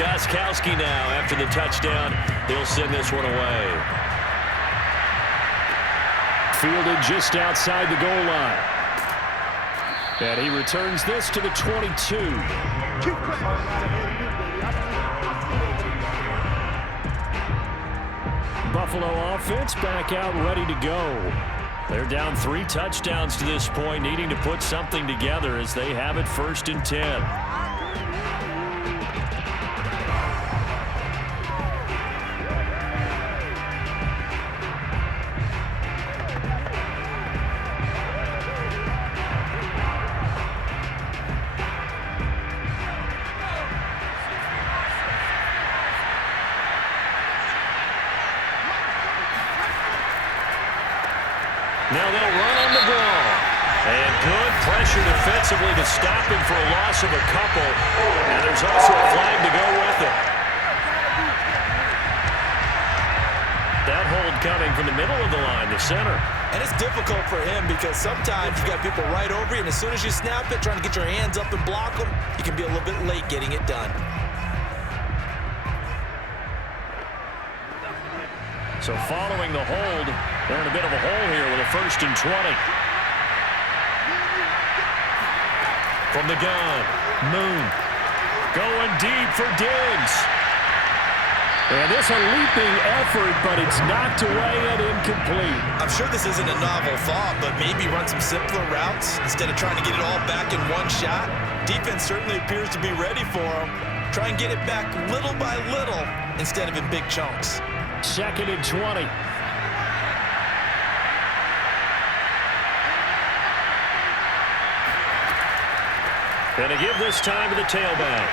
Gostkowski now after the touchdown. He'll send this one away. Fielded just outside the goal line. And he returns this to the 22. Buffalo offense back out ready to go. They're down 3 touchdowns to this point, needing to put something together as they have it 1st and 10. Now they'll run on the ball. And good pressure defensively to stop him for a loss of a couple. And there's also a flag to go with it. That hold coming from the middle of the line, the center. And it's difficult for him because sometimes you've got people right over you, and as soon as you snap it, trying to get your hands up and block them, you can be a little bit late getting it done. So following the hold, they're in a bit of a hole here with a 1st and 20. From the gun, Moon going deep for Diggs. And this a leaping effort, but it's knocked away and incomplete. I'm sure this isn't a novel thought, but maybe run some simpler routes instead of trying to get it all back in one shot. Defense certainly appears to be ready for him. Try and get it back little by little instead of in big chunks. 2nd and 20. Going to give this time to the tailback.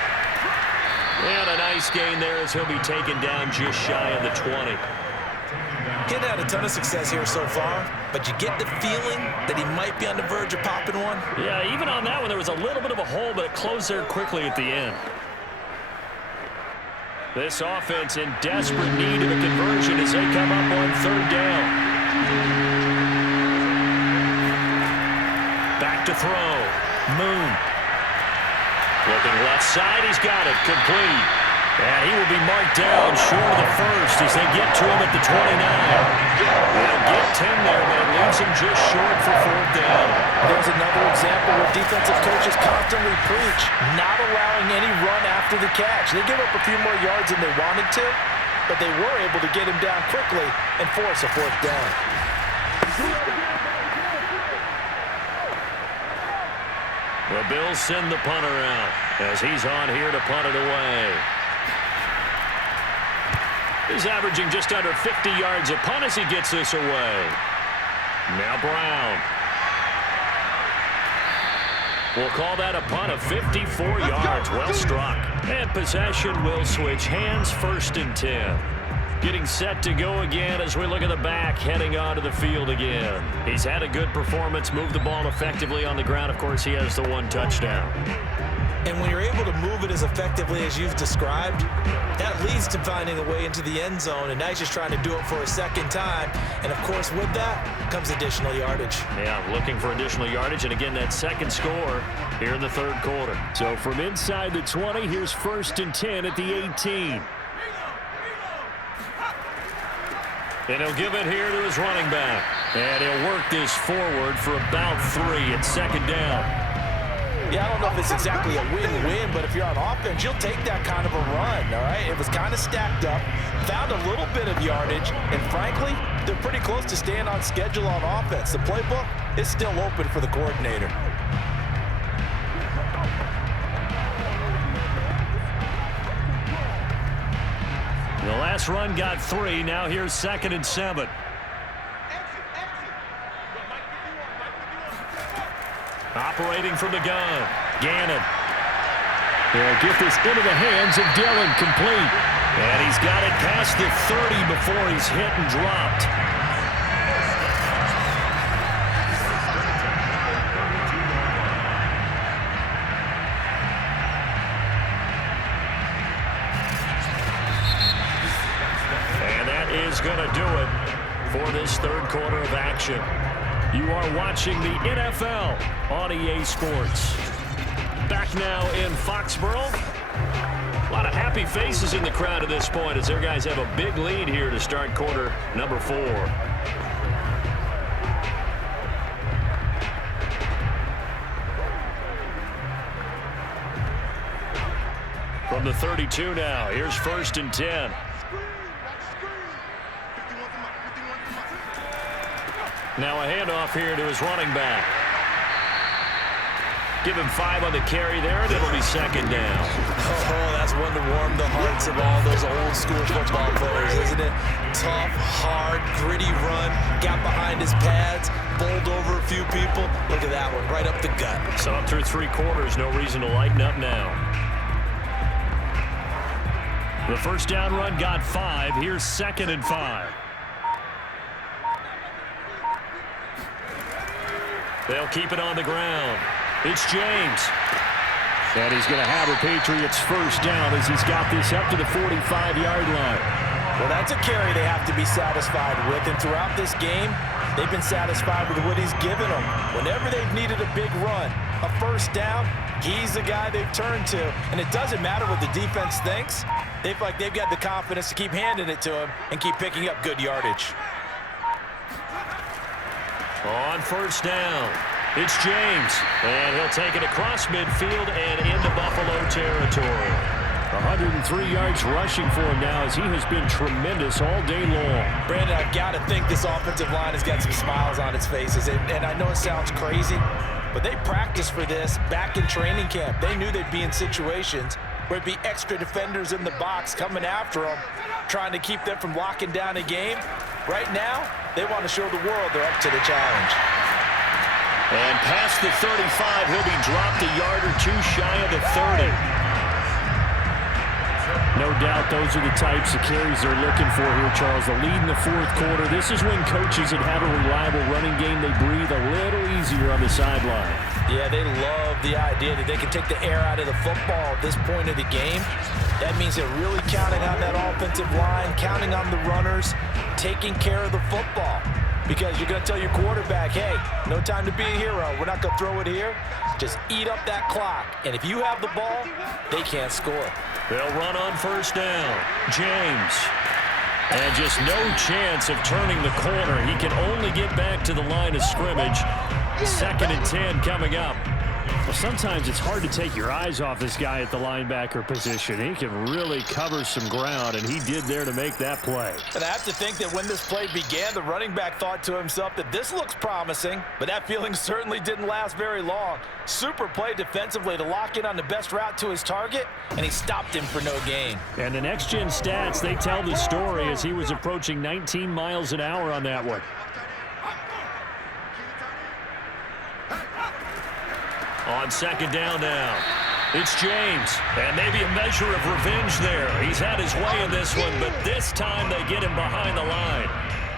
And a nice gain there as he'll be taken down just shy of the 20. He's had a ton of success here so far, but you get the feeling that he might be on the verge of popping one. Yeah, even on that one, there was a little bit of a hole, but it closed there quickly at the end. This offense in desperate need of a conversion as they come up on 3rd down. Back to throw. Moon. Looking left side, he's got it. Complete. And he will be marked down short of the 1st as they get to him at the 29. They'll get 10 there, but it leaves him just short for 4th down. There's another example where defensive coaches constantly preach not allowing any run after the catch. They give up a few more yards than they wanted to, but they were able to get him down quickly and force a 4th down. The Bills send the punter out as he's on here to punt it away. He's averaging just under 50 yards a punt as he gets this away. Now Brown. We'll call that a punt of 54 yards. Well struck. And possession will switch hands. 1st and 10. Getting set to go again as we look at the back, heading onto the field again. He's had a good performance, moved the ball effectively on the ground. Of course, he has the 1 touchdown. And when you're able to move it as effectively as you've described, that leads to finding a way into the end zone, and now he's just trying to do it for a 2nd time. And, of course, with that comes additional yardage. Yeah, looking for additional yardage, and again, that 2nd score here in the 3rd quarter. So from inside the 20, here's 1st and 10 at the 18. And he'll give it here to his running back. And he'll work this forward for about 3 at 2nd down. Yeah, I don't know if it's exactly a win-win, but if you're on offense, you'll take that kind of a run, all right? It was kind of stacked up, found a little bit of yardage, and frankly, they're pretty close to staying on schedule on offense. The playbook is still open for the coordinator. The last run got 3. Now here's 2nd and 7. Operating from the gun. Gannon. They'll get this into the hands of Dillon. Complete. And he's got it past the 30 before he's hit and dropped. And that is going to do it for this 3rd quarter of action. You are watching the NFL on EA Sports. Back now in Foxborough. A lot of happy faces in the crowd at this point as their guys have a big lead here to start quarter number 4. From the 32 now, here's 1st and 10. Now a handoff here to his running back. Give him 5 on the carry there, and it'll be 2nd down. Oh, that's one to warm the hearts of all those old-school football players, isn't it? Tough, hard, gritty run, got behind his pads, bowled over a few people. Look at that one, right up the gut. So up through 3 quarters, no reason to lighten up now. The first down run got 5. Here's 2nd and 5. They'll keep it on the ground. It's James. And he's going to have a Patriots first down as he's got this up to the 45-yard line. Well, that's a carry they have to be satisfied with. And throughout this game, they've been satisfied with what he's given them. Whenever they've needed a big run, a first down, he's the guy they've turned to. And it doesn't matter what the defense thinks. They feel like they've got the confidence to keep handing it to him and keep picking up good yardage. On first down, it's James. And he'll take it across midfield and into Buffalo territory. 103 yards rushing for him now as he has been tremendous all day long. Brandon, I've got to think this offensive line has got some smiles on its faces. And I know it sounds crazy, but they practiced for this back in training camp. They knew they'd be in situations where it'd be extra defenders in the box coming after them, trying to keep them from locking down a game. Right now, they want to show the world they're up to the challenge. And past the 35, he'll be dropped a yard or 2 shy of the 30. No doubt those are the types of carries they're looking for here, Charles. The lead in the 4th quarter. This is when coaches that have a reliable running game, they breathe a little easier on the sideline. Yeah, they love the idea that they can take the air out of the football at this point of the game. That means they're really counting on that offensive line, counting on the runners, taking care of the football. Because you're going to tell your quarterback, hey, no time to be a hero. We're not going to throw it here. Just eat up that clock. And if you have the ball, they can't score. They'll run on first down. James. And just no chance of turning the corner. He can only get back to the line of scrimmage. 2nd and 10 coming up. Well, sometimes it's hard to take your eyes off this guy at the linebacker position. He can really cover some ground, and he did there to make that play. And I have to think that when this play began, the running back thought to himself that this looks promising, but that feeling certainly didn't last very long. Super play defensively to lock in on the best route to his target, and he stopped him for no gain. And the next-gen stats, they tell the story as he was approaching 19 miles an hour on that one. On 2nd down now, it's James. And maybe a measure of revenge there. He's had his way in this one, but this time they get him behind the line.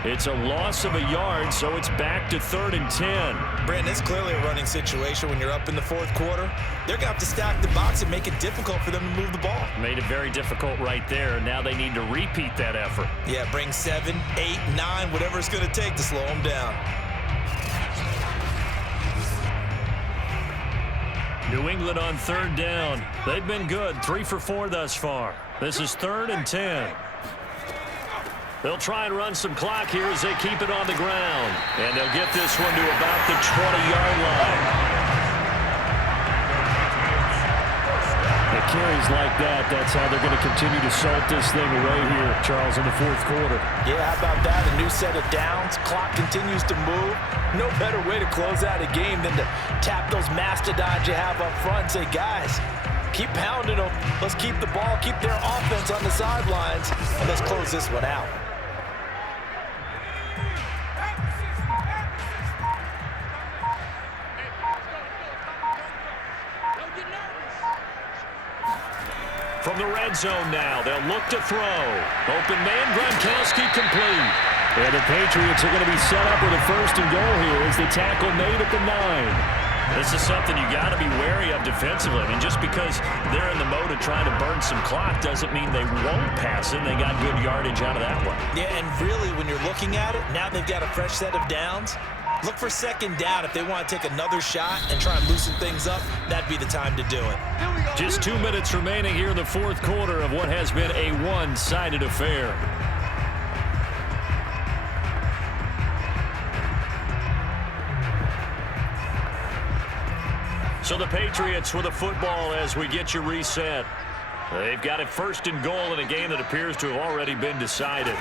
It's a loss of a yard, so it's back to 3rd and 10. Brandon, it's clearly a running situation when you're up in the 4th quarter. They're going to have to stack the box and make it difficult for them to move the ball. Made it very difficult right there. Now they need to repeat that effort. Yeah, bring 7, 8, 9, whatever it's going to take to slow them down. New England on 3rd down. They've been good, 3 for 4 thus far. This is 3rd and 10. They'll try and run some clock here as they keep it on the ground. And they'll get this one to about the 20-yard line. It carries like that. That's how they're going to continue to salt this thing away here, Charles, in the 4th quarter. Yeah, how about that? A new set of downs. Clock continues to move. No better way to close out a game than to tap those mastodons you have up front and say, guys, keep pounding them. Let's keep the ball, keep their offense on the sidelines, and let's close this one out. From the red zone now, they'll look to throw. Open man, Gronkowski complete. And the Patriots are going to be set up with a 1st and goal here as the tackle made at the 9. This is something you got to be wary of defensively. I mean, just because they're in the mode of trying to burn some clock doesn't mean they won't pass it. They got good yardage out of that one. Yeah, and really, when you're looking at it, now they've got a fresh set of downs. Look for second down. If they want to take another shot and try and loosen things up, that'd be the time to do it. Just 2 minutes remaining here in the fourth quarter of what has been a one-sided affair. So the Patriots with the football as we get you reset. They've got it first and goal in a game that appears to have already been decided.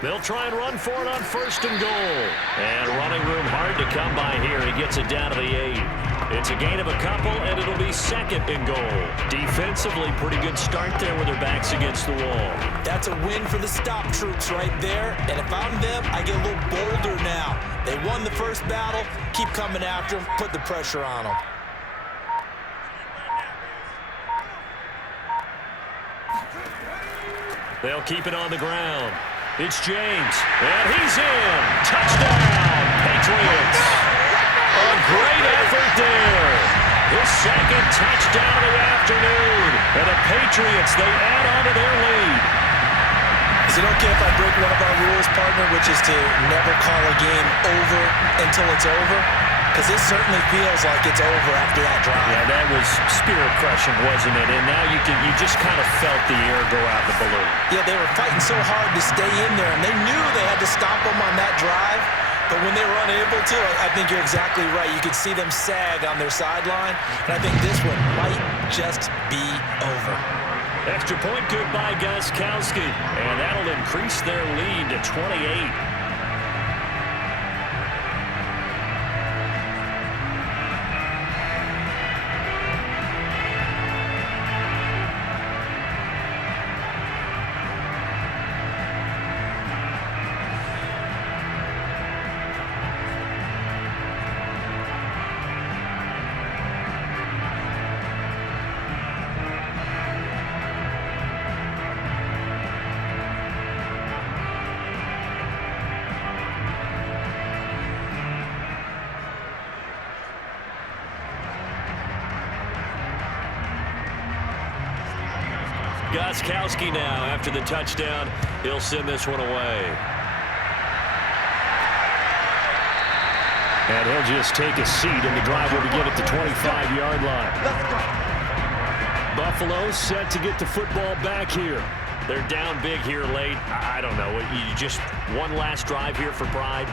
They'll try and run for it on first and goal. And running room hard to come by here. He gets it down to the 8. It's a gain of a couple, and it'll be second and goal. Defensively, pretty good start there with their backs against the wall. That's a win for the stop troops right there. And if I'm them, I get a little bolder now. They won the first battle. Keep coming after them. Put the pressure on them. They'll keep it on the ground. It's James, and he's in. Touchdown, Patriots. A great effort there. His second touchdown of the afternoon. And the Patriots, they add on to their lead. Is it okay if I break one of our rules, partner, which is to never call a game over until it's over? Because this certainly feels like it's over after that drive. Yeah, that was spirit-crushing, wasn't it? And now you just kind of felt the air go out the balloon. Yeah, they were fighting so hard to stay in there, and they knew they had to stop them on that drive. But when they were unable to, I think you're exactly right. You could see them sag on their sideline, and I think this one might just be over. Extra point good by Gostkowski, and that'll increase their lead to 28. Gostkowski now, after the touchdown, he'll send this one away. And he'll just take a seat, and the drive will begin at the 25-yard line. Buffalo set to get the football back here. They're down big here late. I don't know. You just one last drive here for pride?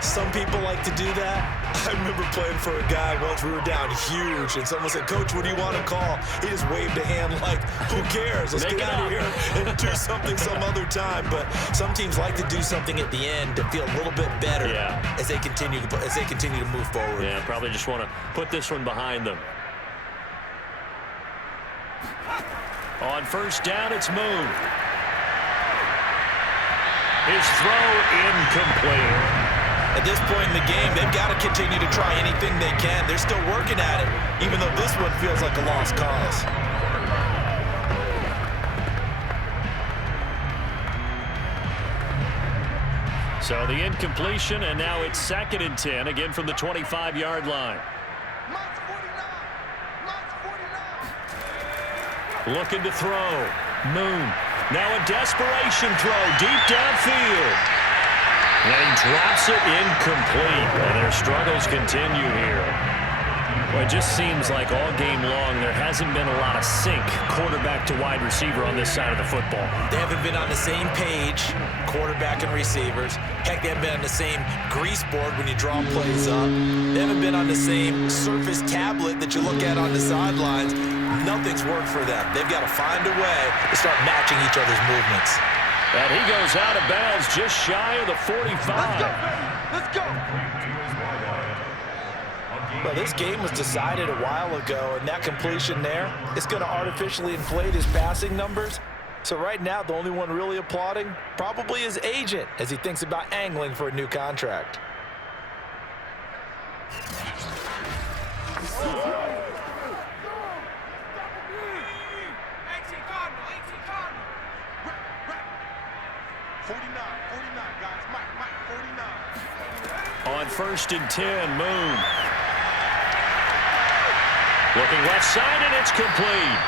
Some people like to do that. I remember playing for a guy once. We were down huge, and someone said, "Coach, what do you want to call?" He just waved a hand like, "Who cares? Let's get out of here and do something some other time." But some teams like to do something at the end to feel a little bit better as they continue to move forward. Yeah, probably just want to put this one behind them. On first down, it's Moon. His throw incomplete. At this point in the game, they've got to continue to try anything they can. They're still working at it, even though this one feels like a lost cause. So the incompletion, and now it's 2nd and 10, again from the 25-yard line. Looking to throw. Moon. Now a desperation throw deep downfield. And he drops it incomplete. And their struggles continue here. Well, it just seems like all game long there hasn't been a lot of sync quarterback to wide receiver on this side of the football. They haven't been on the same page, quarterback and receivers. Heck, they haven't been on the same grease board when you draw plays up. They haven't been on the same surface tablet that you look at on the sidelines. Nothing's worked for them. They've got to find a way to start matching each other's movements. And he goes out of bounds just shy of the 45. Let's go. Well, this game was decided a while ago, and that completion there, it's going to artificially inflate his passing numbers. So right now, the only one really applauding probably his agent as he thinks about angling for a new contract. On 1st and 10, Moon. Looking left side, and it's complete.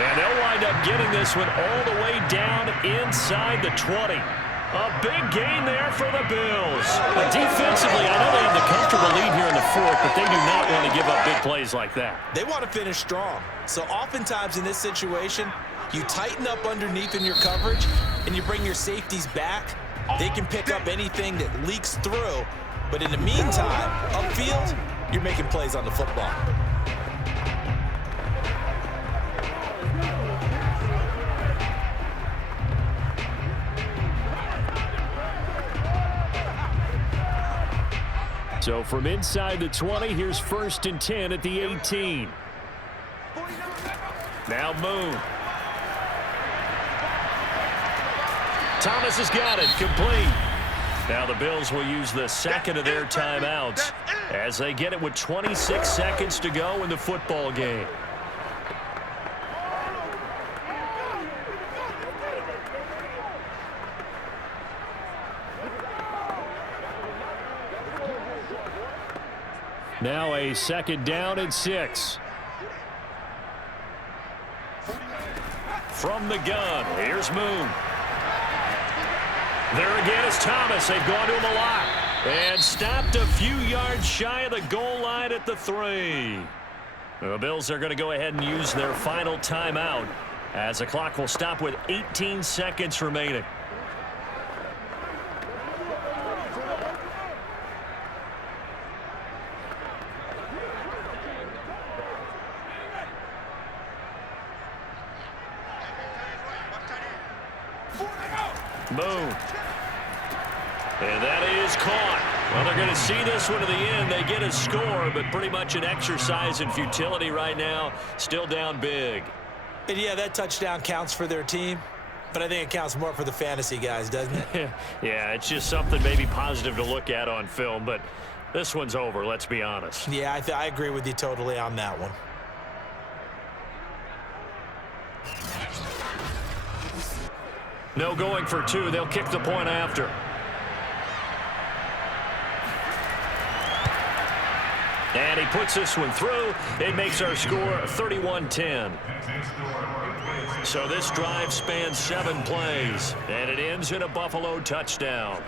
And they'll wind up getting this one all the way down inside the 20. A big gain there for the Bills. But defensively, I know they had the comfortable lead here in the fourth, but they do not want to give up big plays like that. They want to finish strong. So oftentimes in this situation, you tighten up underneath in your coverage, and you bring your safeties back. They can pick up anything that leaks through. But in the meantime, upfield, you're making plays on the football. So from inside the 20, here's 1st and 10 at the 18. Now Moon. Thomas has got it, complete. Now the Bills will use the second of their timeouts as they get it with 26 seconds to go in the football game. Now a 2nd down and 6. From the gun, here's Moon. There again is Thomas. They've gone to him a lot. And stopped a few yards shy of the goal line at the 3. The Bills are going to go ahead and use their final timeout as the clock will stop with 18 seconds remaining. Moon. And that is caught. Well, they're going to see this one to the end. They get a score, but pretty much an exercise in futility right now. Still down big. And yeah, that touchdown counts for their team, but I think it counts more for the fantasy guys, doesn't it? Yeah, it's just something maybe positive to look at on film, but this one's over, let's be honest. Yeah, I agree with you totally on that one. No going for 2. They'll kick the point after. And he puts this one through. It makes our score 31-10. So this drive spans 7 plays, and it ends in a Buffalo touchdown.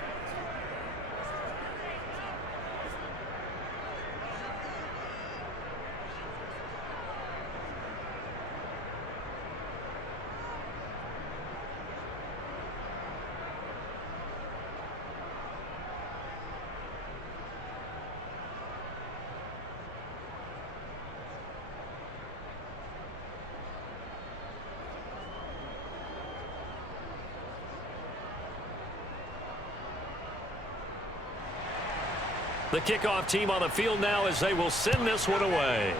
The kickoff team on the field now as they will send this one away.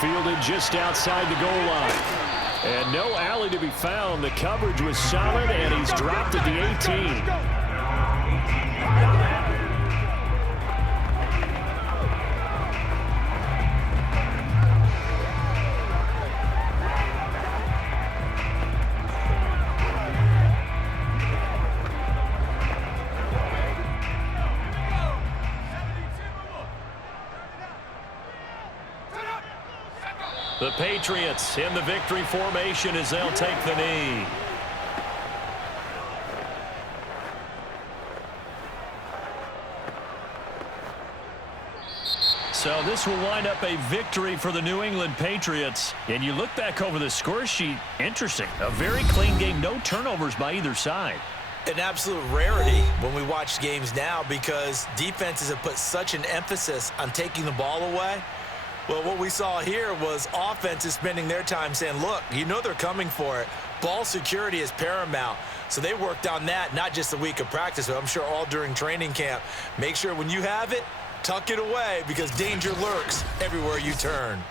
Fielded just outside the goal line. And no alley to be found. The coverage was solid, and he's dropped at the 18. The Patriots in the victory formation as they'll take the knee. So this will wind up a victory for the New England Patriots. And you look back over the score sheet, interesting. A very clean game, no turnovers by either side. An absolute rarity when we watch games now because defenses have put such an emphasis on taking the ball away. Well, what we saw here was offenses spending their time saying, look, you know they're coming for it. Ball security is paramount. So they worked on that, not just a week of practice, but I'm sure all during training camp. Make sure when you have it, tuck it away because danger lurks everywhere you turn.